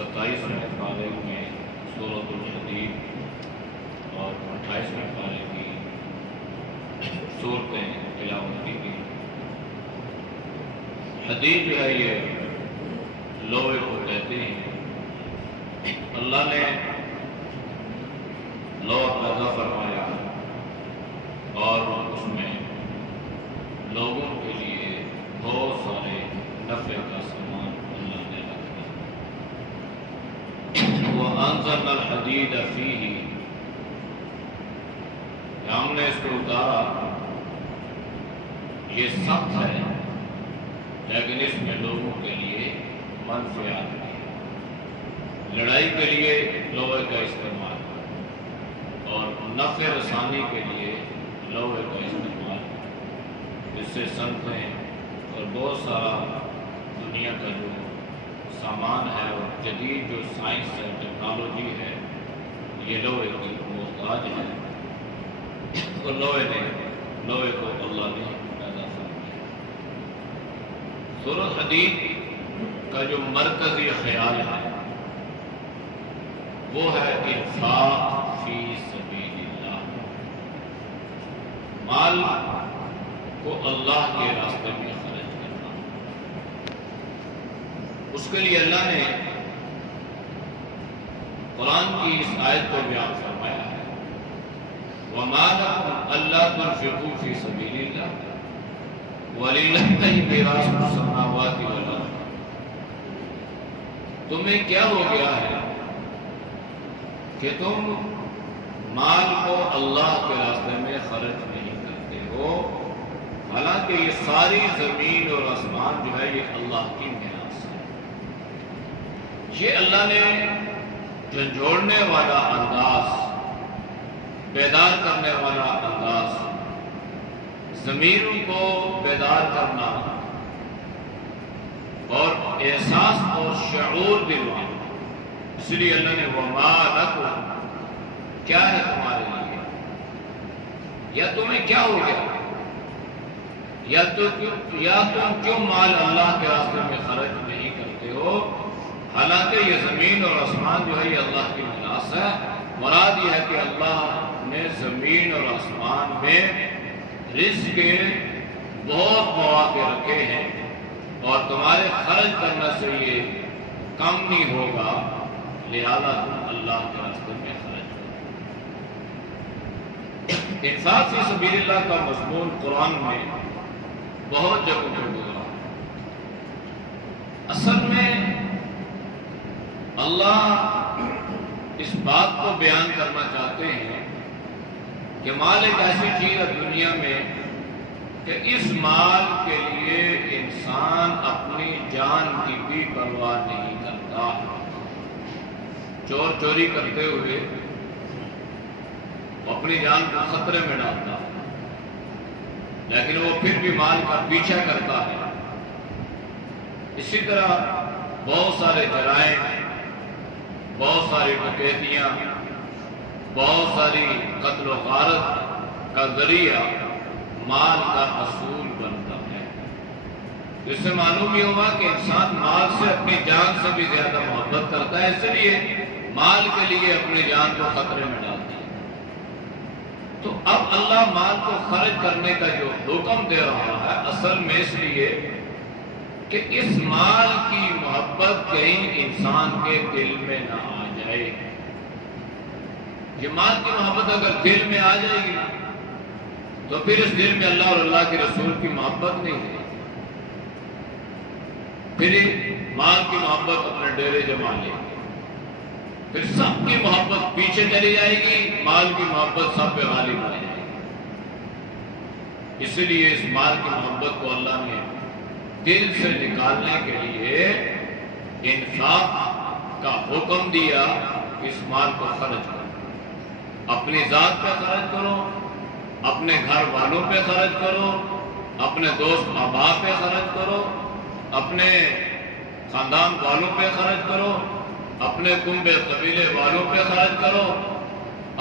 27ویں پارے میں سورۃ الحدید اور 28ویں پارے کی صورتیں تلاوت کی گئی۔ حدید جو ہے یہ لوہے کو کہتے ہیں۔ اللہ نے لوح پیدا فرمایا اور اس میں لوگوں کے لیے بہت سارے نفع کا سامان اللہ نے رکھ دیا۔ وَأَنزَلْنَا الْحَدِيدَ فِيهِ، ہم نے اس کو اتارا، یہ سخت ہے لیکن اس میں لوگوں کے لیے منفعات بھی ہے۔ لڑائی کے لیے لوہے کا استعمال اور نفع رسانی کے لیے لوہے کا استعمال، اس سے صنعتیں اور بہت سارا دنیا کا جو سامان ہے اور جدید جو سائنس ہے ٹیکنالوجی ہے یہ لوہے کی محتاج ہے، اور لوہے کو اللہ نے پیدا فرمایا۔ سورۃ حدید کا جو مرکزی خیال ہے وہ ہے انفاق فی سبیل اللہ، مال کو اللہ کے راستے میں خرچ کرنا۔ اس کے لیے اللہ نے قرآن کی اس آیت کو بیان فرمایا ہے، وَمَا لَكُمْ أَلَّا تُنْفِقُوا فِي سَبِيلِ اللَّهِ وَلِلَّهِ مِيرَاثُ السَّمَاوَاتِ وَالْأَرْضِ۔ تمہیں کیا ہو گیا ہے کہ تم مال کو اللہ کے راستے میں خرچ نہیں کرتے ہو، حالانکہ یہ ساری زمین اور آسمان جو ہے یہ اللہ کی میراث ہے۔ یہ اللہ نے جھنجھوڑنے والا انداز، بیدار کرنے والا انداز، ضمیروں کو بیدار کرنا اور احساس اور شعور دلوانا، اس لیے اللہ نے وَمَا لَكُمْ، کیا ہے تمہارے لیے، یا تمہیں کیا ہو گیا، یا تم کیوں مال اللہ کے راستے میں خرچ نہیں کرتے ہو، حالانکہ یہ زمین اور آسمان جو ہے یہ اللہ کی میراث ہے۔ مراد یہ ہے کہ اللہ نے زمین اور آسمان میں رزق کے بہت مواقع رکھے ہیں اور تمہارے خرچ کرنے سے یہ کم نہیں ہوگا، لہذا تم اللہ کے راستے میں خرچ کرو۔ انفاق فی سبیل اللہ کا مضمون قرآن میں بہت جگہ پہ گزرا۔ اصل میں اللہ اس بات کو بیان کرنا چاہتے ہیں کہ مال ایک ایسی چیز ہے دنیا میں کہ اس مال کے لیے انسان اپنی جان کی بھی پرواہ نہیں کرتا۔ چور چوری کرتے ہوئے اپنی جان کو خطرے میں ڈالتا، لیکن وہ پھر بھی مال کا پیچھا کرتا ہے۔ اسی طرح بہت سارے جرائم، بہت ساری ڈکیتیاں، بہت ساری قتل و غارت کا ذریعہ مال کا اصول بنتا ہے۔ اس سے معلوم یہ ہوا کہ انسان مال سے اپنی جان سے بھی زیادہ محبت کرتا ہے، اس لیے مال کے لیے اپنی جان کو خطرے میں ڈالتا ہے۔ تو اب اللہ مال کو خرچ کرنے کا جو حکم دے رہا ہے اصل میں اس لیے کہ اس مال کی محبت کہیں انسان کے دل میں نہ آ جائے۔ یہ مال کی محبت اگر دل میں آ جائے گی تو پھر اس دل میں اللہ اور اللہ کے رسول کی محبت نہیں ہے، پھر مال کی محبت اپنے ڈیرے جما لے گی، پھر سب کی محبت پیچھے چلی جائے گی، مال کی محبت سب پہ غالب آ جائے گی۔ اس لیے اس مال کی محبت کو اللہ نے دل سے نکالنے کے لیے انفاق کا حکم دیا کہ اس مال کو خرچ کرو، اپنی ذات پہ خرچ کرو، اپنے گھر والوں پہ خرچ کرو، اپنے دوست احباب پہ خرچ کرو، اپنے خاندان والوں پہ خرچ کرو، اپنے کنبے قبیلے والوں پہ خرچ کرو،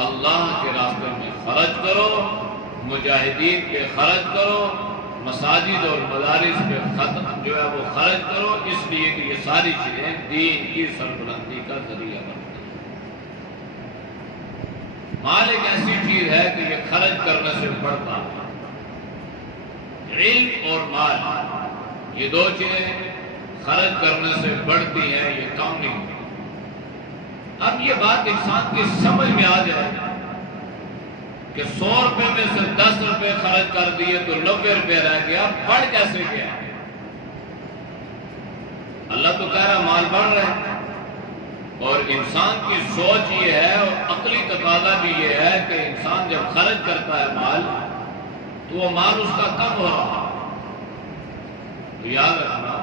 اللہ کے راستے میں خرچ کرو، مجاہدین پہ خرچ کرو، مساجد اور مدارس پہ جو ہے وہ خرچ کرو، اس لیے کہ یہ ساری چیزیں دین کی سربلندی کا ذریعہ بنتی ہیں۔ مال ایک ایسی چیز ہے کہ یہ خرچ کرنے سے بڑھتا ہے۔ علم اور مال یہ دو چیزیں خرچ کرنے سے بڑھتی ہیں، یہ کم نہیں ہوتی۔ اب یہ بات انسان کی سمجھ میں آ جائے کہ 100 روپے میں سے 10 روپے خرچ کر دیے تو 90 روپے رہ گیا، بڑھ کیسے گیا؟ اللہ تو کہہ رہا مال بڑھ رہا ہے، اور انسان کی سوچ یہ ہے اور عقلی تقاضا بھی یہ ہے کہ انسان جب خرچ کرتا ہے مال تو وہ مال اس کا کم ہو رہا ہے۔ تو یاد رکھنا،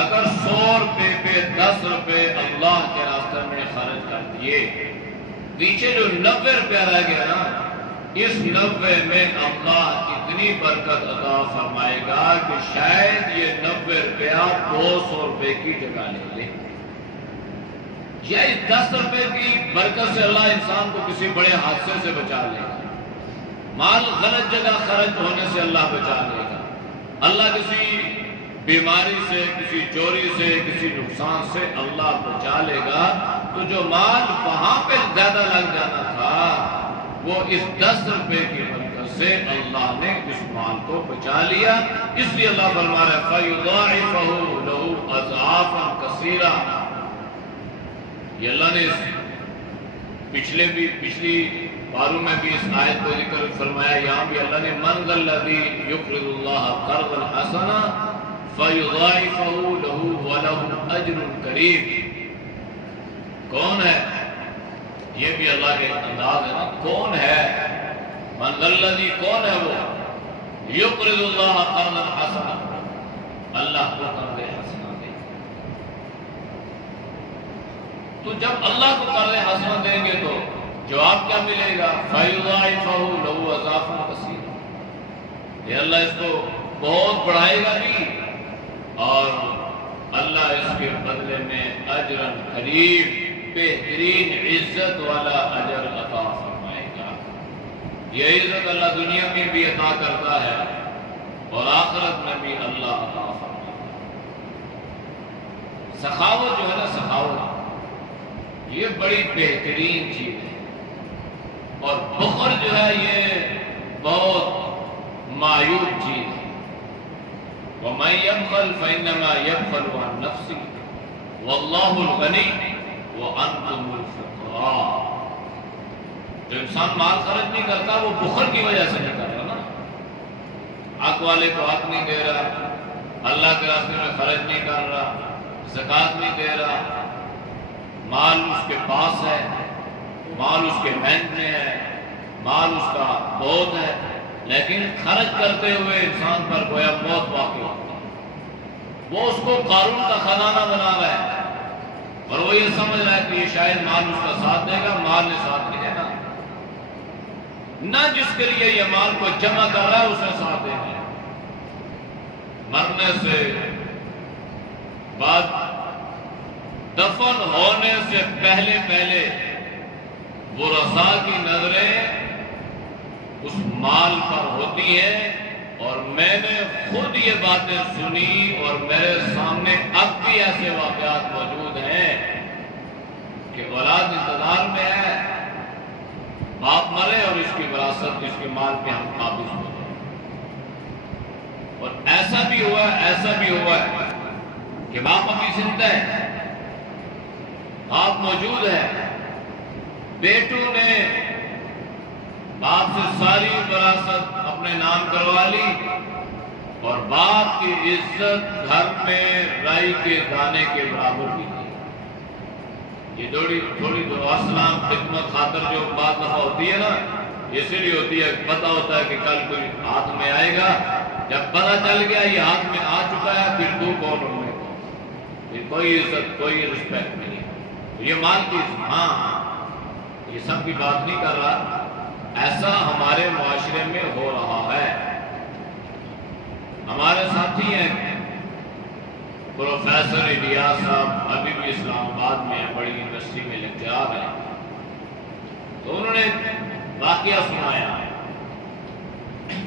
اگر 100 روپے پہ 10 روپے اللہ کے راستے میں خرچ کر دیے، پیچھے جو 90 روپیہ رہ گیا نا، اس 90 میں اللہ اتنی برکت عطا فرمائے گا کہ شاید یہ 90 روپیہ 200 روپے کی جگہ لے لے، یا اس 10 روپے کی برکت سے اللہ انسان کو کسی بڑے حادثے سے بچا لے گا، مال غلط جگہ خرچ ہونے سے اللہ بچا لے گا، اللہ کسی بیماری سے، کسی چوری سے، کسی نقصان سے اللہ بچا لے گا۔ تو جو مال وہاں پہ زیادہ لگ جانا تھا، وہ اس 10 روپے کی برکت سے اللہ نے اس مال کو بچا لیا۔ اس لیے اللہ فرما رہا ہے فَيُضَاعِفَهُ لَهُ أَضْعَافًا كَثِيرًا۔ یہ اللہ نے پچھلی باروں میں بھی اس آیت کو ذکر فرمایا، یہاں بھی اللہ نے مَنْ ذَا الَّذِي يُقْرِضُ اللَّهَ قَرْضًا حَسَنًا فَيُضَاعِفَهُ لَهُ وَلَهُ أَجْرٌ كَرِيمٌ۔ کون ہے؟ یہ بھی اللہ کے انداز ہے نا، کون ہے؟ من ذا الذی، کون ہے وہ؟ یقرض اللہ قرضا حسنا، اللہ کو قرض حسنا دے۔ تو جب اللہ کو قرض حسنا دیں گے تو جواب کیا ملے گا؟ فَيُضَاعِفَهُ لَهُ أَضْعَافًا كَثِيرًا۔ یہ اللہ اس کو بہت بڑھائے گا بھی، اور اللہ اس کے بدلے میں اجرن کریم، بہترین عزت والا اجر عطا فرمائے گا۔ یہ عزت اللہ دنیا میں بھی عطا کرتا ہے اور آخرت میں بھی اللہ عطا فرمائے گا۔ سخاوت جو ہے نا، سخاوت یہ بڑی بہترین چیز ہے، اور بخل جو ہے یہ بہت معیوب چیز ہے۔ وَمَن يَبْخَلْ فَإِنَّمَا يَبْخَلُ عَن نَفْسِهِ وَاللَّهُ الْغَنِيُّ وَأَنْتُمُ الْفُقَرَاءُ۔ جو انسان مال خرچ نہیں کرتا وہ بخل کی وجہ سے نہیں کر رہا نا، حق والے کو حق نہیں دے رہا، اللہ کے راستے میں خرچ نہیں کر رہا، زکوٰۃ نہیں دے رہا، مال اس کے پاس ہے، مال اس کے بینک میں ہے، مال اس کا بہت ہے، لیکن خرچ کرتے ہوئے انسان پر گویا موت واقع ہوتی ہے۔ وہ اس کو قارون کا خزانہ بنا رہا ہے، اور وہ یہ سمجھ رہا ہے کہ یہ شاید مال اس کا ساتھ دے گا، مال نے ساتھ نہیں دینا، نہ جس کے لیے یہ مال کو جمع کر رہا ہے اسے ساتھ دینا ہے۔ مرنے سے بعد، دفن ہونے سے پہلے وہ رضا کی نظریں اس مال پر ہوتی ہیں، اور میں نے خود یہ باتیں سنی اور میرے سامنے اب بھی ایسے واقعات موجود ہیں کہ اولاد انتظار میں ہے، باپ مرے اور اس کی وراثت، اس کے مال پہ ہم قابض ہو جائیں۔ اور ایسا بھی ہوا ہے کہ باپ ابھی زندہ ہے، باپ موجود ہے، بیٹوں نے باپ سے ساری وراثت اپنے نام کروا لی، اور باپ کی عزت گھر میں رائی کے دانے کے برابر بھی تھی۔ یہ تھوڑی دعا سلام خدمت خاطر جو بات دفعہ ہوتی ہے نا، اسی لیے ہوتی ہے، پتہ ہوتا ہے کہ کل کوئی ہاتھ میں آئے گا، جب پتہ چل گیا یہ ہاتھ میں آ چکا ہے، پھر تو کون ہوں میں کون، پھر کوئی عزت، کوئی رسپیکٹ نہیں۔ یہ مال کی، ہاں یہ سب کی بات نہیں کر رہا، ایسا ہمارے معاشرے میں ہو رہا ہے۔ ہمارے ساتھی ہیں پروفیسر الیاس صاحب، ابھی بھی اسلام آباد میں بڑی یونیورسٹی میں لیکچرار ہیں، تو انہوں نے واقعہ سنایا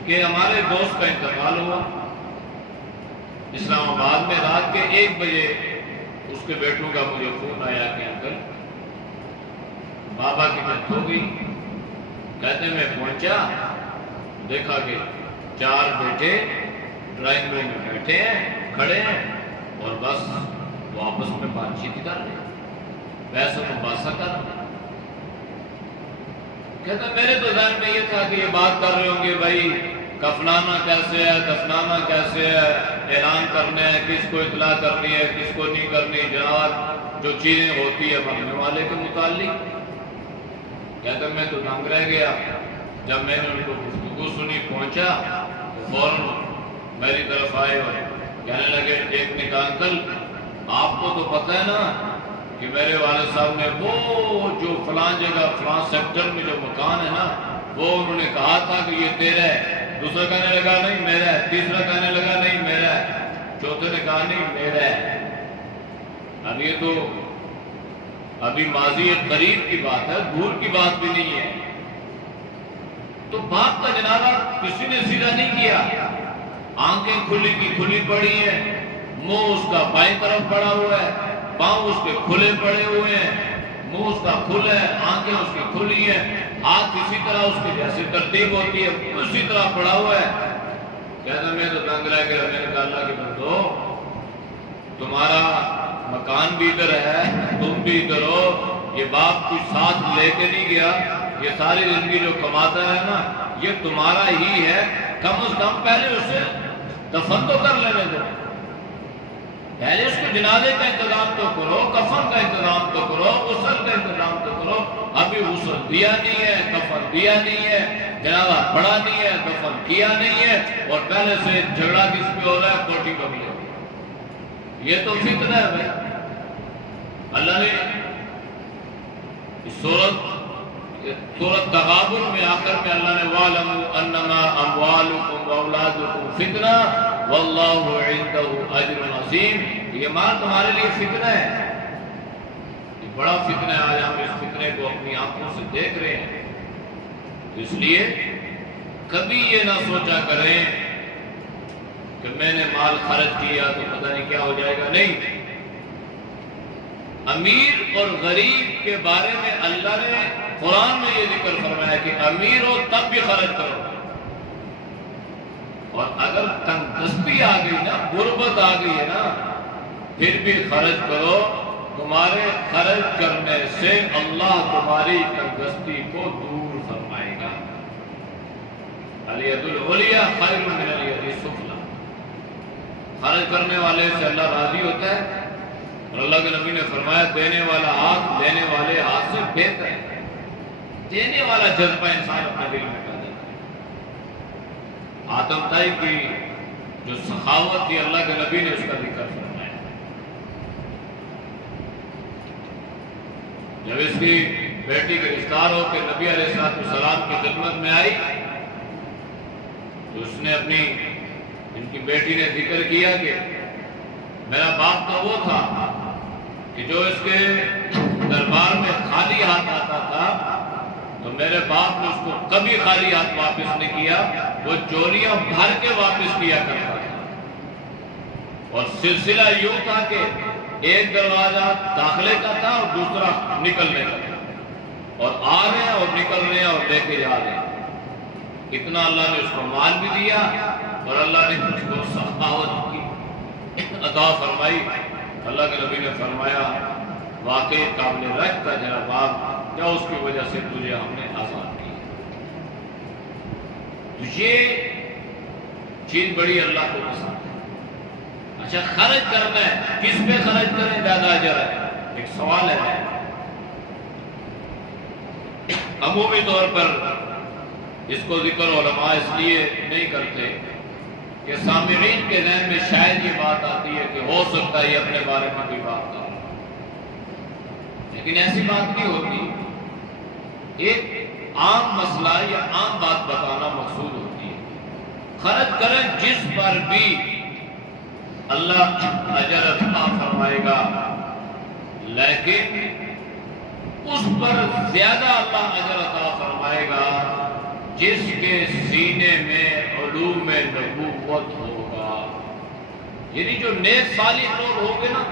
کہ ہمارے دوست کا انتقال ہوا اسلام آباد میں، رات کے 1 بجے اس کے بیٹوں کا مجھے فون آیا کہ انکل بابا کی ڈیتھ ہو گئی۔ کہتے میں پہنچا، دیکھا کہ 4 بیٹے ڈرائنگ روم میں بیٹھے ہیں، کھڑے ہیں، اور بس وہ آپس میں بات چیت کر رہے ہیں، پیسہ تو باسا کر رہے ہیں۔ کہتے میرے تو ذہن میں یہ تھا کہ یہ بات کر رہے ہوں گے بھائی کفنانا کیسے ہے، دفنانا کیسے ہے، اعلان کرنے ہیں، کس کو اطلاع کرنی ہے، کس کو نہیں کرنی، جناب جو چیزیں ہوتی ہے مرنے والے کے متعلق۔ کہتے میں تو دنگ رہ گیا۔ جب میں نے ان کو گفتگو سنی، پہنچا تو فوراً میری طرف آئے اور کہنے لگے، ایک نے کہا انکل آپ کو تو پتہ ہے نا کہ میرے والد صاحب نے وہ جو فلاں جگہ فلاں سیکٹر میں جو مکان ہے نا وہ انہوں نے کہا تھا کہ یہ تیرا ہے، دوسرا کہنے لگا نہیں میرا ہے، تیسرا کہنے لگا نہیں میرا ہے، چوتھے نے کہا نہیں میرا ہے۔ اب یہ تو ابھی ماضی قریب کی بات ہے، دور کی بات بھی نہیں ہے۔ تو باپ کا جنازہ کسی نے سیدھا نہیں کیا، آنکھیں کھلی کی کھلی پڑی ہیں، منہ اس کا بائیں طرف پڑا ہوا ہے، پاؤں اس کے کھلے پڑے ہوئے ہیں، منہ اس کا کھلا ہے، آنکھیں اس کی کھلی ہیں، ہاتھ اسی طرح اس کی جیسے ترتیب ہوتی ہے اسی طرح پڑا ہوا ہے۔ کہتا میں تو دنگ رہ گیا۔ میں نے کہا اللہ کے بندو تمہارا مکان بھی ادھر ہے، تم بھی ادھر ہو، یہ باپ کچھ ساتھ لے کے نہیں گیا، یہ ساری زندگی جو کماتا ہے نا یہ تمہارا ہی ہے، کم از کم پہلے اسے دفن تو کر لینے دو، پہلے اس کو جنازے کا انتظام تو کرو، کفن کا انتظام تو کرو، غسل کا انتظام تو کرو۔ ابھی غسل دیا نہیں ہے، کفن دیا نہیں ہے، جنازہ پڑھا نہیں ہے، دفن کیا نہیں ہے، اور پہلے سے جھگڑا کس پہ ہو رہا ہے، کوٹی کا بھی ہو رہا ہے۔ یہ تو فتنہ ہے بھائی۔ اللہ نے اس سورۃ تغابن میں آخر میں اللہ نے وَاعْلَمُوا أَنَّمَا أَمْوَالُكُمْ وَأَوْلَادُكُمْ فِتْنَةٌ وَاللَّهُ عِندَهُ أَجْرٌ عَظِيمٌ۔ یہ مال تمہارے لیے فتنہ ہے، یہ بڑا فتنہ ہے، آج ہم اس فتنے کو اپنی آنکھوں سے دیکھ رہے ہیں۔ اس لیے کبھی یہ نہ سوچا کریں کہ میں نے مال خرچ کیا تو پتہ نہیں کیا ہو جائے گا، نہیں۔ امیر اور غریب کے بارے میں اللہ نے قرآن میں یہ ذکر فرمایا کہ امیر ہو تب بھی خرچ کرو، اور اگر تنگ دستی آ گئی نا، غربت آ گئی ہے نا، پھر بھی خرچ کرو۔ تمہارے خرچ کرنے سے اللہ تمہاری تنگ دستی کو دور فرمائے گا۔ الید العلیٰ خیر من الید السفلیٰ، خرچ کرنے والے سے اللہ راضی ہوتا ہے، اور اللہ کے نبی نے فرمایا دینے والا ہاتھ لینے والے ہاتھ سے بہتر ہے۔ دینے والا جذبہ انسان اپنے دل میں پیدا کرے۔ آدم تائی کی جو سخاوت تھی اللہ کے نبی نے اس کا ذکر فرمایا۔ جب اس کی بیٹی گرفتار ہو کے نبی علیہ السلام کی خدمت میں آئی تو اس نے ان کی بیٹی نے ذکر کیا کہ میرا باپ تو وہ تھا کہ جو اس کے دربار میں خالی ہاتھ آتا تھا تو میرے باپ نے اس کو کبھی خالی ہاتھ واپس نہیں کیا، وہ چوریاں بھر کے واپس کیا کرتا تھا، اور سلسلہ یوں تھا کہ ایک دروازہ داخلے کا تھا اور دوسرا نکلنے کا تھا، اور آ رہے ہیں اور نکل رہے ہیں اور لے کے جا رہے ہیں۔ اتنا اللہ نے اس کو مال بھی دیا اور اللہ نے اس کو سخاوت کی عطا فرمائی۔ اللہ کے نبی نے فرمایا واقعی قابل رکھتا جرا باپ کیا اس کی وجہ سے تجھے ہم نے آزاد کی۔ تو یہ چیز بڑی اللہ کو پسند ہے۔ اچھا خرچ کرنا ہے، کس پہ خرچ کریں زیادہ اجر ہے؟ ایک سوال ہے۔ عمومی طور پر اس کو ذکر علماء اس لیے نہیں کرتے کہ سامعین کے ذہن میں شاید یہ بات آتی ہے کہ ہو سکتا ہے یہ اپنے بارے میں کوئی بات کرے، لیکن ایسی بات نہیں ہوتی۔ ایک عام مسئلہ یا عام بات بتانا مقصود ہوتی ہے۔ خرچ کریں جس پر بھی اللہ اجر عطا فرمائے گا، لیکن اس پر زیادہ اللہ اجر عطا فرمائے گا جس کے سینے میں علوم نبوت ہوگا، یعنی جو نیک صالح لوگ ہوں گے نا،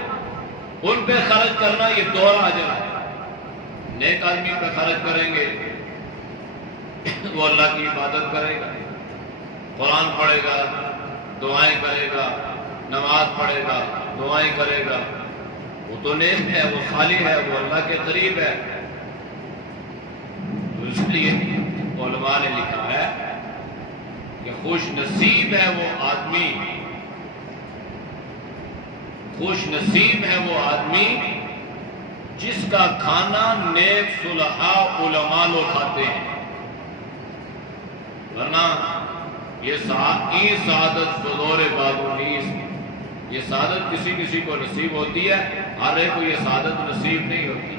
ان پہ خرچ کرنا یہ دوہرا اجر ہے۔ نیک آدمی پہ خرچ کریں گے، وہ اللہ کی عبادت کرے گا، قرآن پڑھے گا، دعائیں کرے گا، نماز پڑھے گا، دعائیں کرے گا، وہ تو نیک ہے، وہ صالح ہے، وہ اللہ کے قریب ہے۔ تو اس لیے علماء نے لکھا ہے کہ خوش نصیب ہے وہ آدمی، خوش نصیب ہے وہ آدمی جس کا کھانا نیک صلحاء علماء لوگ کھاتے ہیں، ورنہ یہ سعادت بدور بادو نیس، یہ سعادت کسی کسی کو نصیب ہوتی ہے، ہر ایک کو یہ سعادت نصیب نہیں ہوتی۔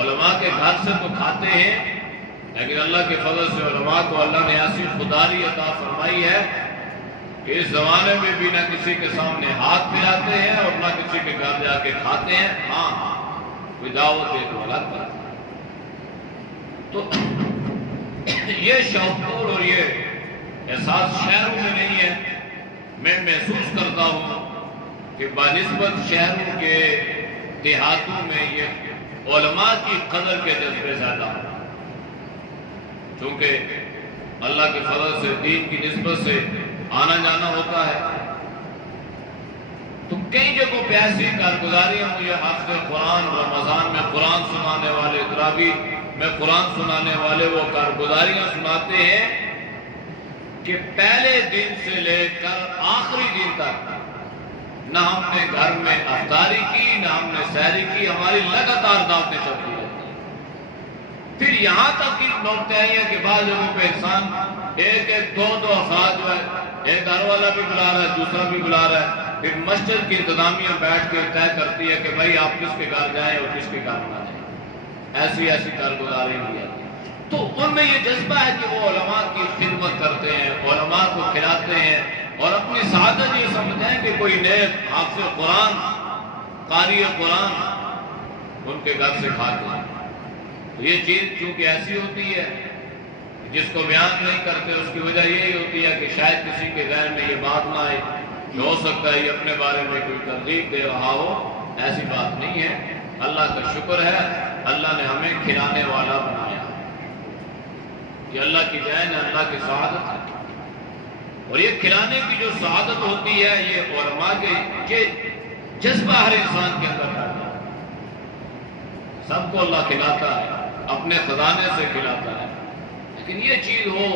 علماء کے گھر سے تو کھاتے ہیں، لیکن اللہ کے فضل سے علماء کو اللہ نے ایسی خودداری عطا فرمائی ہے کہ اس زمانے میں بھی نہ کسی کے سامنے ہاتھ پھیلاتے ہیں اور نہ کسی کے گھر جا کے کھاتے ہیں، ہاں کوئی دعوت دے تو الگ بات ہے۔ تو یہ شعور اور یہ احساس شہروں میں نہیں ہے۔ میں محسوس کرتا ہوں کہ بنسبت شہروں کے دیہاتوں میں یہ علماء کی قدر کے جذبے زیادہ ہیں، چونکہ اللہ کے فضل سے دین کی نسبت سے آنا جانا ہوتا ہے۔ تو کئی جگہوں پہ ایسی کارگزاریاں مجھے حافظ قرآن رمضان میں قرآن سنانے والے، تراویح میں قرآن سنانے والے وہ کارگزاریاں سناتے ہیں کہ پہلے دن سے لے کر آخری دن تک نہ ہم نے گھر میں افطاری کی، نہ ہم نے سحری کی، ہماری لگاتار دعوتیں چلتی رہتی ہیں۔ پھر یہاں تک کی نوبت آئی ہے کہ بعض جگہوں پہ انسان ایک دو افراد جو ہے، ایک گھر والا بھی بلا رہا ہے، دوسرا بھی بلا رہا ہے، پھر مسجد کی انتظامیہ بیٹھ کے طے کرتی ہے کہ بھائی آپ کس کے گھر جائیں اور کس کے گھر نہ جائیں۔ ایسی کارگزاری بھی آتی ہے۔ تو ان میں یہ جذبہ ہے کہ وہ علماء کی خدمت کرتے ہیں، علماء کو کھلاتے ہیں، اور اپنی سعادت یہ سمجھتے ہیں کہ کوئی نیک حافظ قرآن، قاری قرآن ان کے گھر سے کھاتے ہیں۔ تو یہ چیز چونکہ ایسی ہوتی ہے جس کو بیان نہیں کرتے، اس کی وجہ یہی ہوتی ہے کہ شاید کسی کے ذہن میں یہ بات نہ آئے کہ ہو سکتا ہے یہ اپنے بارے میں کوئی ترغیب دے رہا ہو۔ ایسی بات نہیں ہے۔ اللہ کا شکر ہے، اللہ نے ہمیں کھلانے والا بنایا، یہ اللہ کی دین ہے، اللہ کی سعادت ہے۔ اور یہ کھلانے کی جو سعادت ہوتی ہے، یہ علماء کے جذبہ ہر انسان کے اندر ہے۔ سب کو اللہ کھلاتا ہے، اپنے خزانے سے کھلاتا ہے، لیکن یہ چیز ہو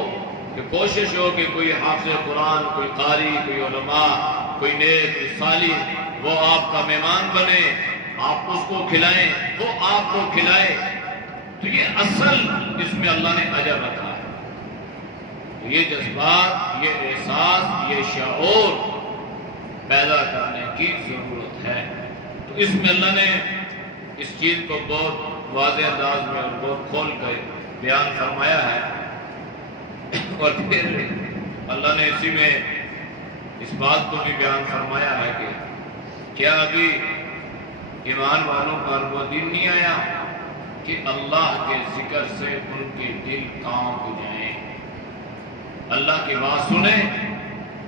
کہ کوشش ہو کہ کوئی حافظ قرآن، کوئی قاری، کوئی علماء، کوئی نیک، کوئی صالح وہ آپ کا مہمان بنے، آپ اس کو کھلائیں، وہ آپ کو کھلائے، تو یہ اصل اس میں اللہ نے اجر رکھا ہے۔ یہ جذبات، یہ احساس، یہ شعور پیدا کرنے کی ضرورت ہے۔ تو اس میں اللہ نے اس چیز کو بہت واضح انداز میں اور بہت کھول کر بیان فرمایا ہے، اور پھر اللہ نے اسی میں اس بات کو بھی بیان فرمایا ہے کہ کیا ابھی ایمان والوں پر وہ دن نہیں آیا کہ اللہ کے ذکر سے ان کے دل کام ہو جائیں، اللہ کی بات سنیں،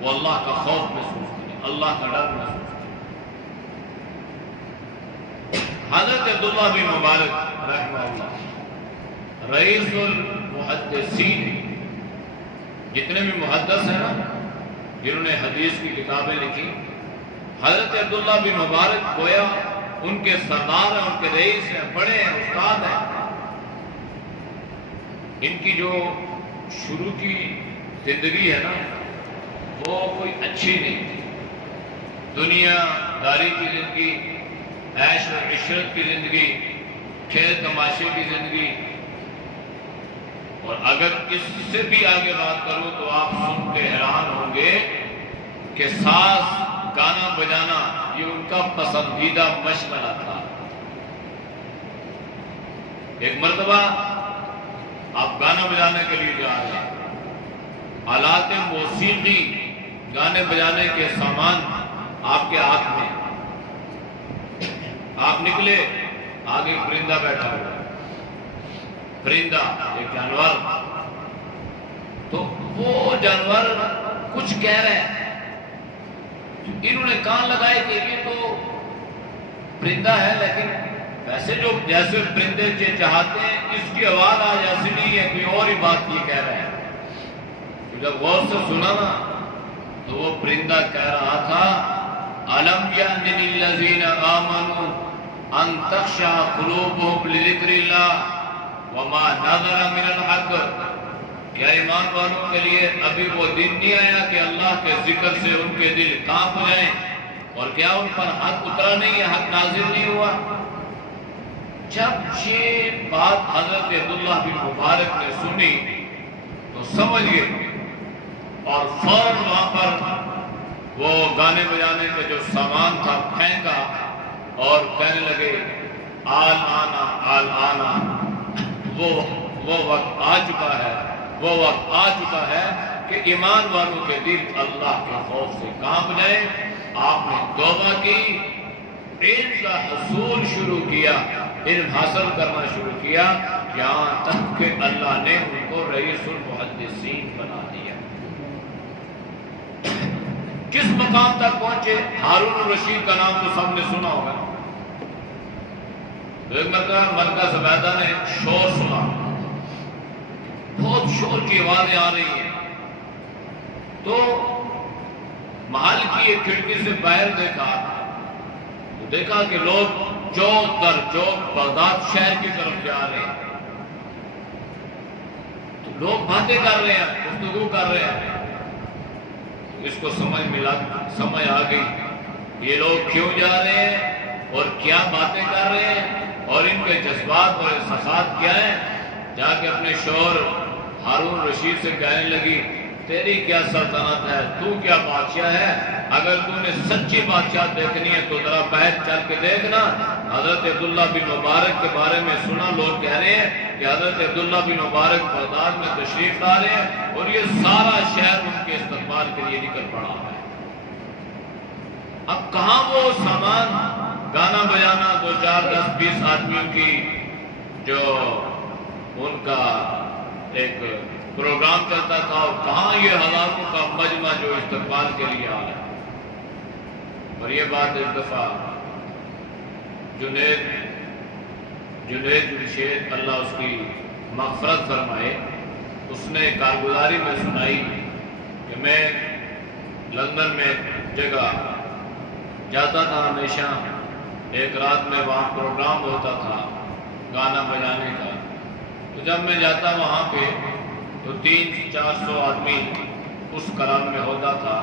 وہ اللہ کا خوف محسوس کریں، اللہ کا ڈر محسوس کریں۔ حضرت عبداللہ بن مبارک رحمہ اللہ رئیس المحدثین، جتنے بھی محدث ہیں نا جنہوں نے حدیث کی کتابیں لکھی، حضرت عبداللہ بن مبارک گویا ان کے سردار ہیں، ان کے رئیس ہیں، بڑے ہیں، استاد ہیں۔ ان کی جو شروع کی زندگی ہے نا وہ کوئی اچھی نہیں تھی، دنیا داری کی زندگی، عیش و عشرت کی زندگی، کھیل تماشے کی زندگی۔ اور اگر اس سے بھی آگے بات کروں تو آپ سن کے حیران ہوں گے کہ ساز، گانا بجانا یہ ان کا پسندیدہ مشغلہ تھا۔ ایک مرتبہ آپ گانا بجانے کے لیے جا رہے ہیں، آلات موسیقی، گانے بجانے کے سامان آپ کے ہاتھ میں، آپ نکلے، آگے پرندہ بیٹھا ہوا ہے، پرندہ ایک جانور، تو وہ جانور کچھ کہہ رہے ہیں، انہوں نے کان لگائے کہ یہ تو پرندہ ہے، لیکن ویسے جو جیسے پرندے چاہتے ہیں اس کی آواز آج ایسی نہیں ہے، کوئی اور ہی بات یہ کہہ رہے ہیں۔ تو جب غور سے سنا نا تو وہ پرندہ کہہ رہا تھا أَلَمْ يَأْنِ لِلَّذِينَ آمَنُوا أَن تَخْشَعَ قُلُوبُهُمْ لِذِكْرِ اللَّهِ وَمَا نَزَلَ مِنَ الْحَقِّ، کیا ایمان والوں کے لیے ابھی وہ دن نہیں آیا کہ اللہ کے ذکر سے ان کے دل کانپ جائیں؟ اور کیا ان پر حق اترا نہیں ہے، حق نازل نہیں ہوا؟ جب یہ بات حضرت عبداللہ بن مبارک نے سنی تو سمجھ گئے، اور فوراً وہاں پر وہ گانے بجانے کا جو سامان تھا پھینکا اور کہنے لگے آل آنا آل آنا، وہ وقت آ چکا ہے، وہ وقت آ چکا ہے کہ ایمان والوں کے دل اللہ کے خوف سے کانپ جائیں۔ آپ نے توبہ کی، علم کا حصول شروع کیا، علم حاصل کرنا شروع کیا، یہاں تک کہ اللہ نے ان کو رئیس المحدثین بنا دیا۔ کس مقام تک پہنچے؟ ہارون الرشید کا نام تو سب نے سنا ہوگا۔ ایک مرتبہ ملکہ زبیدہ نے شور سنا، بہت شور کی آوازیں آ رہی ہیں، تو محل کی ایک کھڑکی سے باہر دیکھا کہ لوگ چوک در چوک بغداد شہر کی طرف جا رہے ہیں، تو لوگ باتیں کر رہے ہیں، گفتگو کر رہے ہیں۔ اس کو سمجھ آ گئی یہ لوگ کیوں جا رہے ہیں اور کیا باتیں کر رہے ہیں اور ان کے جذبات اور احساسات کیا ہیں۔ جا کے اپنے شوہر ہارون رشید سے کہنے لگی تیری کیا سلطنت ہے، تو کیا بادشاہ ہے؟ اگر تو نے سچی بادشاہ دیکھنی ہے تو ذرا باہر چل کے دیکھنا۔ حضرت عبداللہ بن مبارک کے بارے میں سنا، لوگ کہہ رہے ہیں کہ حضرت عبداللہ بن مبارک بغداد میں تشریف لا رہے ہیں اور یہ سارا شہر ان کے استقبال کے لیے نکل پڑا ہے۔ اب کہاں وہ سامان گانا بجانا 2 4 10 20 آدمیوں کی جو ان کا ایک پروگرام چلتا تھا، اور کہاں یہ ہزاروں کا مجمع جو استقبال کے لیے آ رہا ہے۔ اور یہ بات ایک دفعہ جنید شیخ اللہ اس کی مغفرت فرمائے، اس نے کارگزاری میں سنائی کہ میں لندن میں جگہ جاتا تھا ہمیشہ، ایک رات میں وہاں پروگرام ہوتا تھا گانا بجانے کا، تو جب میں جاتا وہاں پہ تو 300-400 آدمی اس کلام میں ہوتا تھا،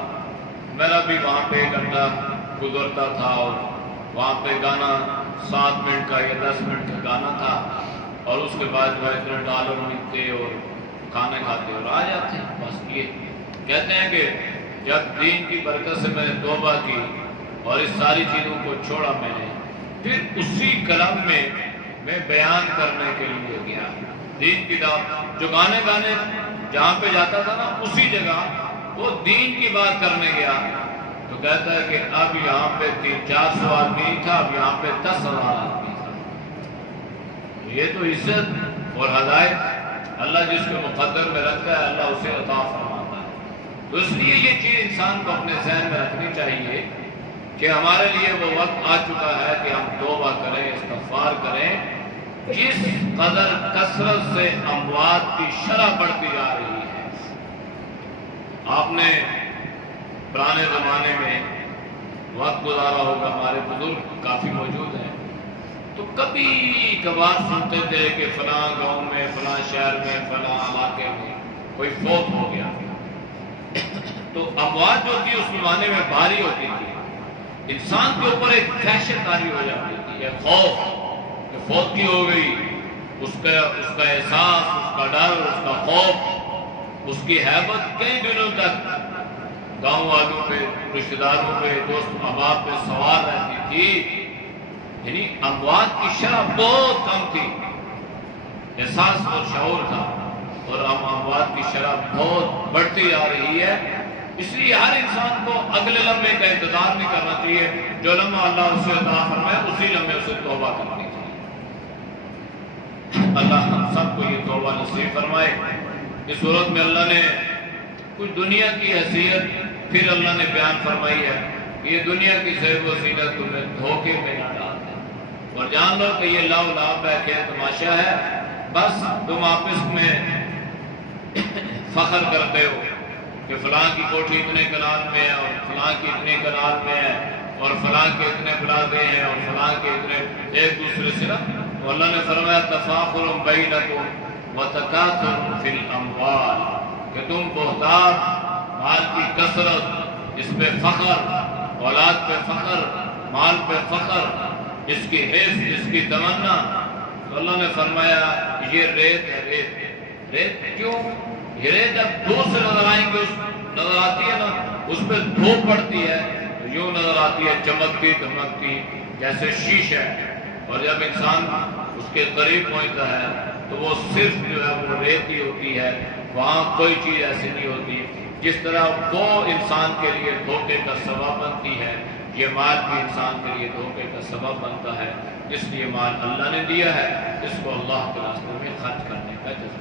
میرا بھی وہاں پہ 1 گھنٹہ گزرتا تھا، اور وہاں پہ گانا 7 منٹ کا یا 10 منٹ کا گانا تھا، اور اس کے بعد وہ اتنے ڈالر ملتے اور کھانے کھاتے اور آ جاتے۔ بس یہ کہتے ہیں کہ جب دین کی برکت سے میں نے توبہ کی اور اس ساری چیزوں کو چھوڑا، میں نے پھر اسی کلام میں بیان کرنے کے لیے گیا دین کی دعوت، جو گانے جہاں پہ جاتا تھا نا اسی جگہ وہ دین کی بات کرنے گیا، تو کہتا ہے کہ اب یہاں پہ 300-400 آدمی تھا، اب یہاں پہ 10,000 آدمی تھا۔ یہ تو عزت اور ہدایت اللہ جس کو مقدر میں رکھتا ہے اللہ اسے عطا فرماتا ہے۔ تو اس لیے یہ چیز انسان کو اپنے ذہن میں رکھنی چاہیے کہ ہمارے لیے وہ وقت آ چکا ہے کہ ہم توبہ کریں، استغفار کریں۔ جس قدر کثرت سے اموات کی شرح بڑھتی جا رہی ہے، آپ نے پرانے زمانے میں وقت گزارا ہوگا، ہمارے بزرگ کافی موجود ہیں، تو کبھی کبھار سنتے تھے کہ فلاں گاؤں میں، فلاں شہر میں، فلاں علاقے میں کوئی فوت ہو گیا، تو اموات جو تھی اس زمانے میں بھاری ہوتی تھی، انسان کے اوپر ایک دہشت طاری ہو جاتی تھی، ایک خوف کہ فوتگی ہو گئی، اس کا احساس، اس کا ڈر، اس کا خوف، اس کی ہیبت کئی دنوں تک گاؤں والوں پہ، رشتہ داروں پہ، دوست احباب پہ سوار رہتی تھی۔ یعنی اموات کی شرح بہت کم تھی، احساس اور شعور تھا، اور اب اموات کی شرح بہت بڑھتی جا رہی ہے۔ اس لیے ہر انسان کو اگلے لمحے کا انتظار نہیں کرنا چاہیے، جو لمحہ اللہ اسے عطا فرمائے اسی لمحے اسے توبہ کرنی چاہیے۔ اللہ ہم سب کو یہ توبہ نصیب فرمائے۔ اس صورت میں اللہ نے کچھ دنیا کی حیثیت پھر اللہ نے بیان فرمائی ہے کہ یہ دنیا کی زیب و زینت تمہیں دھوکے میں نہ ڈال دے، اور جان لو کہ یہ لو لعب ہے، کھیل تماشا ہے، بس تم آپس میں فخر کرتے ہو کہ فلاں کی کوٹھی اتنے کنال میں ہے اور فلاں کی اتنے کنال میں ہے اور فلاں کے اتنے پلازے ہیں اور فلاں کے اتنے، ایک دوسرے سے نا۔ تو اللہ نے فرمایا تفاخر بینکم وتکاثر فی الاموال، کہ تم بہتات، مال کی کثرت، اس پہ فخر، اولاد پہ فخر، مال پہ فخر، اس کی حیث، اس کی تمنا۔ تو اللہ نے فرمایا یہ ریت ہے، ریت۔ ریت کیوں؟ یہ ریت جب دور سے نظر آئیں گے، نظر آتی ہے نا، اس پہ دھوپ پڑتی ہے تو یوں نظر آتی ہے چمکتی دھمکتی جیسے شیشہ، اور جب انسان اس کے قریب پہنچتا ہے تو وہ صرف جو ہے وہ ریت ہی ہوتی ہے، وہاں کوئی چیز ایسی نہیں ہوتی۔ جس طرح وہ انسان کے لیے دھوکے کا سبب بنتی ہے، یہ مال بھی انسان کے لیے دھوکے کا سبب بنتا ہے۔ اس لیے مال اللہ نے دیا ہے، اس کو اللہ کے راستے میں خرچ کرنے کا جذبہ